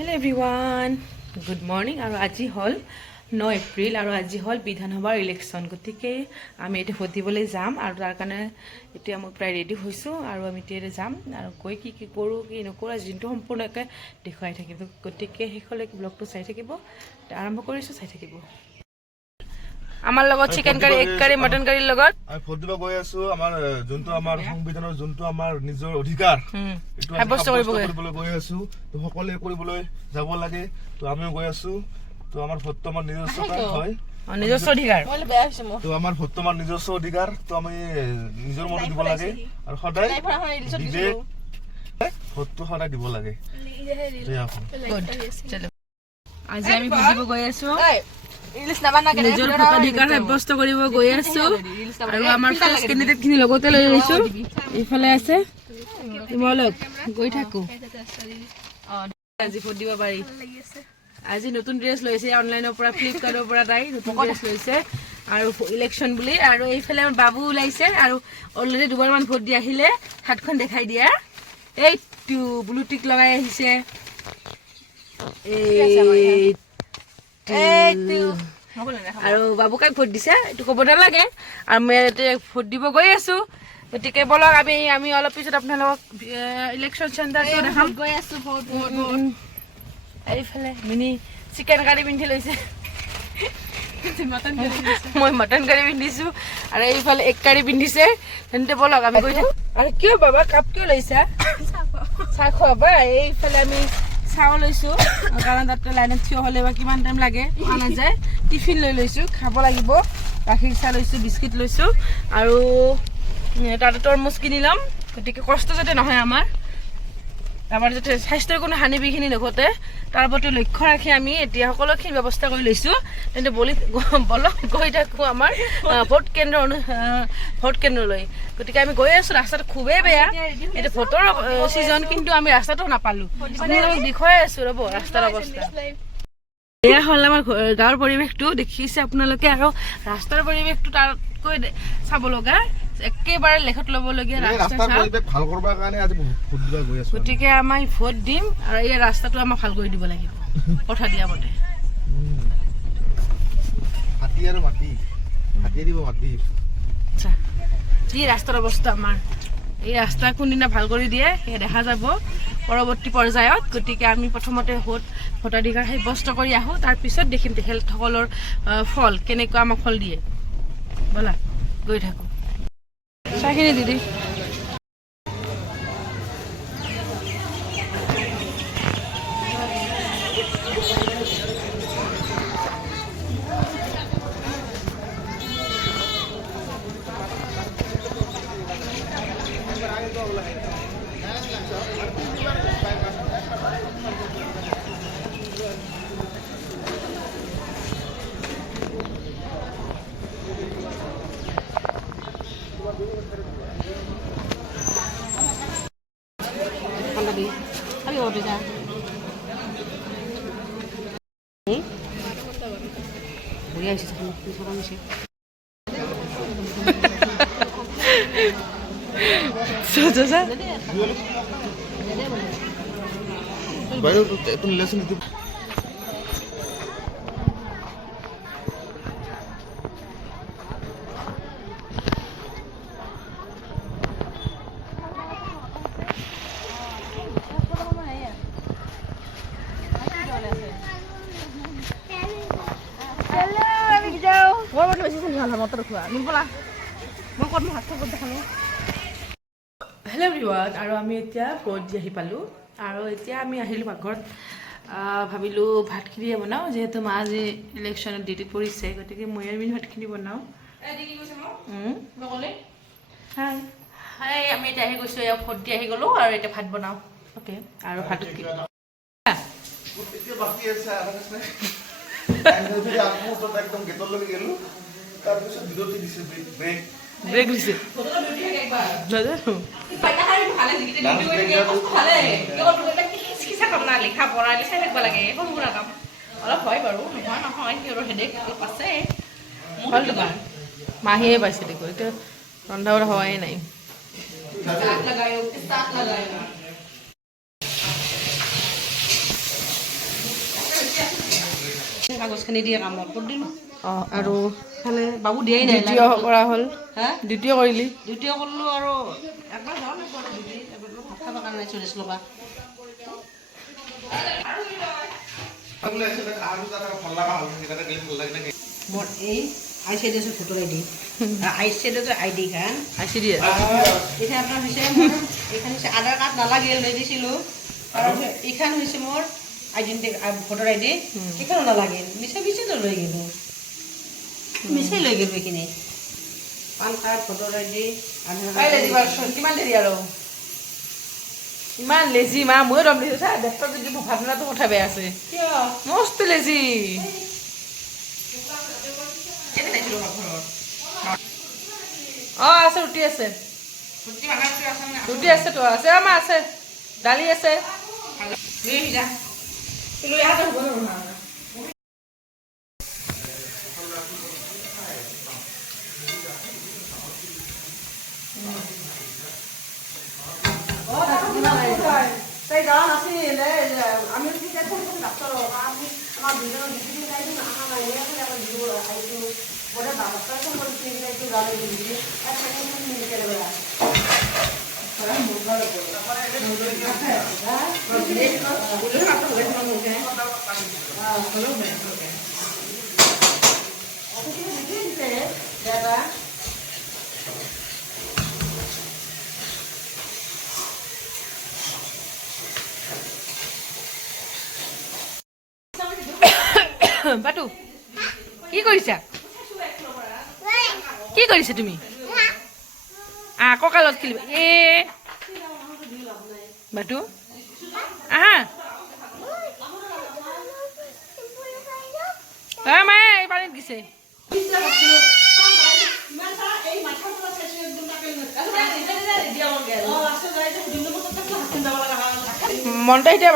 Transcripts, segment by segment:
Hello everyone, good morning. আৰু আজি হল 9 এপ্ৰিল আৰু আজি হল বিধানসভাৰ ইলেকশ্যন। গতিকে আমি এটা ভোট দিবলৈ যাম আৰু তাৰ কাৰণে এতিয়া মই প্ৰায় ৰেডি হৈছোঁ আৰু আমি এতিয়া যাম আৰু গৈ কি কি কৰোঁ কি নকৰোঁ দিনটো সম্পূৰ্ণকৈ দেখুৱাই থাকিব। গতিকে শেষলৈকে ব্লগটো চাই থাকিব। আৰম্ভ কৰিছোঁ, চাই থাকিব। আমাৰ লগত চিকেন কাৰী, এগ কাৰী, মটন কাৰীৰ লগত আমি ভোট দিব গৈ আছো। আমাৰ যোনটো আমাৰ সংবিধানৰ যোনটো আমাৰ নিজৰ অধিকাৰ এইটো সাব্যস্ত কৰিবলৈ গৈ আছো। তো সকলোৱে কৰিবলৈ যাব লাগে। তো আমিও গৈ আছো। তো আমাৰ ভোটটো আমাৰ নিজস্ব হয়, নিজস্ব অধিকাৰ। তো আমাৰ ভোটটো আমাৰ নিজস্ব অধিকাৰ। তো আমি নিজৰ মতে দিব লাগে আৰু সদায় ভোটটো সদায় দিব লাগে। আজি আমি ভোট দিব গৈ আছো, নিজৰ ভোটাধিকাৰ সাব্যস্ত কৰিব গৈ আছো আৰু আমাৰ ফাৰ্ষ্ট কেণ্ডিডেট খিনি লগতে লৈ আহিছো। এইফালে আছে, তোমালোক গৈ থাকো। আজি ভোট দিব পাৰি। আজি নতুন ড্ৰেছ লৈছে অনলাইনৰ পৰা, ফ্লিপকাৰ্টৰ পৰা। তাই নতুন ড্ৰেছ লৈছে আৰু ইলেকশ্যন বুলি। আৰু এইফালে আমাৰ বাবু ওলাইছে আৰু অলৰেডি দুবাৰমান ভোট দি আহিলে। হাতখন দেখাই দিয়া, এইটো ব্লু টিক লগাই আহিছে। আৰু বাবুকাই ভোট দিছে, এইটো ক'ব নালাগে। আৰু মই এতিয়া ভোট দিব গৈ আছো। গতিকে বলক আমি অলপ পিছত আপোনালোকক ইলেকশ্যন চেণ্টাৰটো দেখাম। গৈ আছো এইফালে মিনি চিকেন কাৰী পিন্ধি লৈছে, মই মটন কাৰী পিন্ধিছো আৰু এইফালে এগ কাৰী পিন্ধিছে। তেন্তে বলক আমি গৈ থাকো। আৰু কিয় বাবা কাপ কিয় লৈছা? চাহ খোৱাবা। এইফালে আমি চাহ লৈছো কাৰণ তাতে লাইনত থিয় হলে বা কিমান টাইম লাগে পোৱা নাযায়। টিফিন লৈ লৈছো, খাব লাগিব। গাখীৰ চাহ লৈছো, বিস্কিট লৈছো আৰু তাতে তৰমুজ কিনি ল'ম। গতিকে কষ্ট যাতে নহয় আমাৰ যাতে স্বাস্থ্যৰ কোনো হানি বিঘিনি নঘটে তাৰ প্ৰতি লক্ষ্য ৰাখি আমি এতিয়া সকলোখিনি ব্যৱস্থা কৰি লৈছো। তেন্তে বলক গৈ থাকো আমাৰ ভোট কেন্দ্ৰলৈ। গতিকে আমি গৈ আছো। ৰাস্তাটো খুবেই বেয়া, এতিয়া ভোটৰ ছিজন, কিন্তু আমি ৰাস্তাটো নাপালো। দেখুৱাই আছো ৰ'ব ৰাস্তাৰ অৱস্থা। এয়া হ'ল আমাৰ গাঁৱৰ পৰিৱেশটো, দেখিছে আপোনালোকে। আৰু ৰাস্তাৰ পৰিৱেশটো তাতকৈ চাব লগা, একেবাৰে লেখত ল'বলগীয়া ৰাস্তা। গতিকে আমি ভোট দিম আৰু এই ৰাস্তাটো আমাক ভাল কৰি দিব লাগিব কথা দিয়া মতে। যি ৰাস্তাৰ অৱস্থা আমাৰ, এই ৰাস্তা কোনদিনা ভাল কৰি দিয়ে সেয়া দেখা যাব পৰৱৰ্তী পৰ্যায়ত। গতিকে আমি প্ৰথমতে ভোটাধিকাৰ সাব্যস্ত কৰি আহোঁ, তাৰপিছত দেখিম তেখেতসকলৰ ফল কেনেকুৱা আমাক ফল দিয়ে। ব'লা গৈ থাকোঁ। চাহখিনি দিদি। হেল্ল' এভৰিৱান, আৰু আমি এতিয়া ভোট দি আহি পালোঁ আৰু এতিয়া আমি আহিলোঁ পাকঘৰত। ভাবিলোঁ ভাতখিনিয়ে বনাওঁ, যিহেতু মা আজি ইলেকশ্যনত ডিউটিত পৰিছে। গতিকে মই আমি ভাতখিনি বনাওঁ। আমি এতিয়া আহি গৈছোঁ, ভোট দি আহি গ'লোঁ আৰু এতিয়া ভাত বনাওঁ। অ'কে, আৰু ভাত ব্ৰেক দিছে নাজানো। লিখা পঢ়া চাই থাকিব লাগে, সৰু সুৰা কাম অলপ হয় বাৰু, নহয় সিহঁতৰ হেডেক অলপ আছে। হ'ল তোমাৰ মাহীয়ে পাইছে দেখো, এতিয়া ৰন্ধা বঢ়া হোৱাই নাই। কাগজখিনি দিয়ে কামত কৰি দিলোঁ অঁ আৰু ইফালে বাবু দিয়াই নাই দ্বিতীয় কৰা হ'ল হা দ্বিতীয় কৰিলি দ্বিতীয় কৰিলোঁ আৰু একবাৰ যাব লাগিব আৰু ডিউটি এবাৰ ভাত খাবৰ কাৰণে চল্লিছ ল'বা মোৰ এই আই চি ডি আছে voter I D I C D I D খান আইচি দিয়ে এতিয়া আপোনাৰ হৈছে মোৰ এইখন হৈছে আধাৰ কাৰ্ড নালাগিল লৈ দিছিলোঁ আৰু এইখন হৈছে মোৰ আইডেণ্টি ভোটাৰ আই ডি এইখনো নালাগিল মিছাটো লৈ গ'লোঁ মিছাই লৈ গ'লোঁ এইখিনি PAN card voter I D Aadhaar card কিমান দেৰি আৰু ইমান লেজি মা ময়ো দম দিছোঁ চা ডেক্টৰ যদি ভাৱনাটো কথা বেয়া আছে কিয় মস্ত লেজি কেনে খাইছিলোঁ ঘৰত অঁ আছে ৰুটি আছে ৰুটি আছে তো আছে আমাৰ আছে দালি আছে তাই যাওয়া নাছিল আমি ডাক্তার আমার দুজনের ডিগ্রি খাইছি না আমার এখানে আমার জীবন খাইছি ওটা ব্যবস্থা করছি একটু গাড়ি দিয়েছি আর সেখানে নিয়ে চলে গেলাম দাদা বাটু কি কৰিছা কি কৰিছা তুমি কঁকালত খেলিবা বাটু আহা মায়ে এই পানীত দিছে মনটা এতিয়া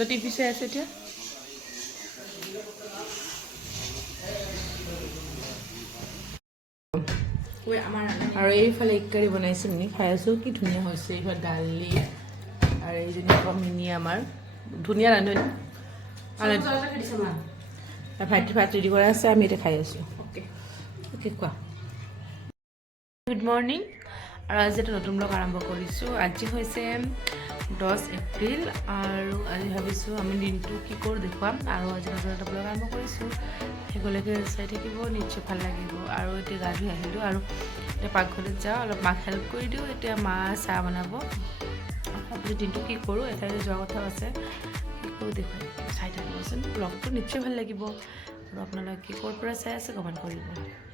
তো টিভি চাই আছে এতিয়া আৰু এইফালে এক কাৰী বনাইছে নি খাই আছোঁ কি ধুনীয়া হৈছে এইফালে দালি আৰু এইজনী আকৌ মিনি আমাৰ ধুনীয়া ৰান্ধনি ভাইটি ভাত ৰেডি কৰা আছে আমি এতিয়া খাই আছোঁ অ'কে অ'কে কোৱা গুড মৰ্ণিং আৰু আজি এটা নতুন ব্লগ আৰম্ভ কৰিছোঁ আজি হৈছে 10 এপ্ৰিল আৰু আজি ভাবিছোঁ আমি দিনটো কি কৰোঁ দেখুৱাম আৰু আজি নতুন এটা ব্লগ আৰম্ভ কৰিছোঁ সেইগলৈকে চাই থাকিব নিশ্চয় ভাল লাগিব আৰু এতিয়া গা ধুই আহিলোঁ আৰু এতিয়া পাকঘৰত যাওঁ অলপ মাক হেল্প কৰি দিওঁ এতিয়া মা চাহ বনাব ভাবিছোঁ দিনটো কি কৰোঁ এঠাইলৈ যোৱা কথাও আছে কি কৰোঁ দেখুৱাই চাই থাকিবচোন ব্লগটো নিশ্চয় ভাল লাগিব আৰু আপোনালোকে ক'ৰ পৰা চাই আছে কমেণ্ট কৰিব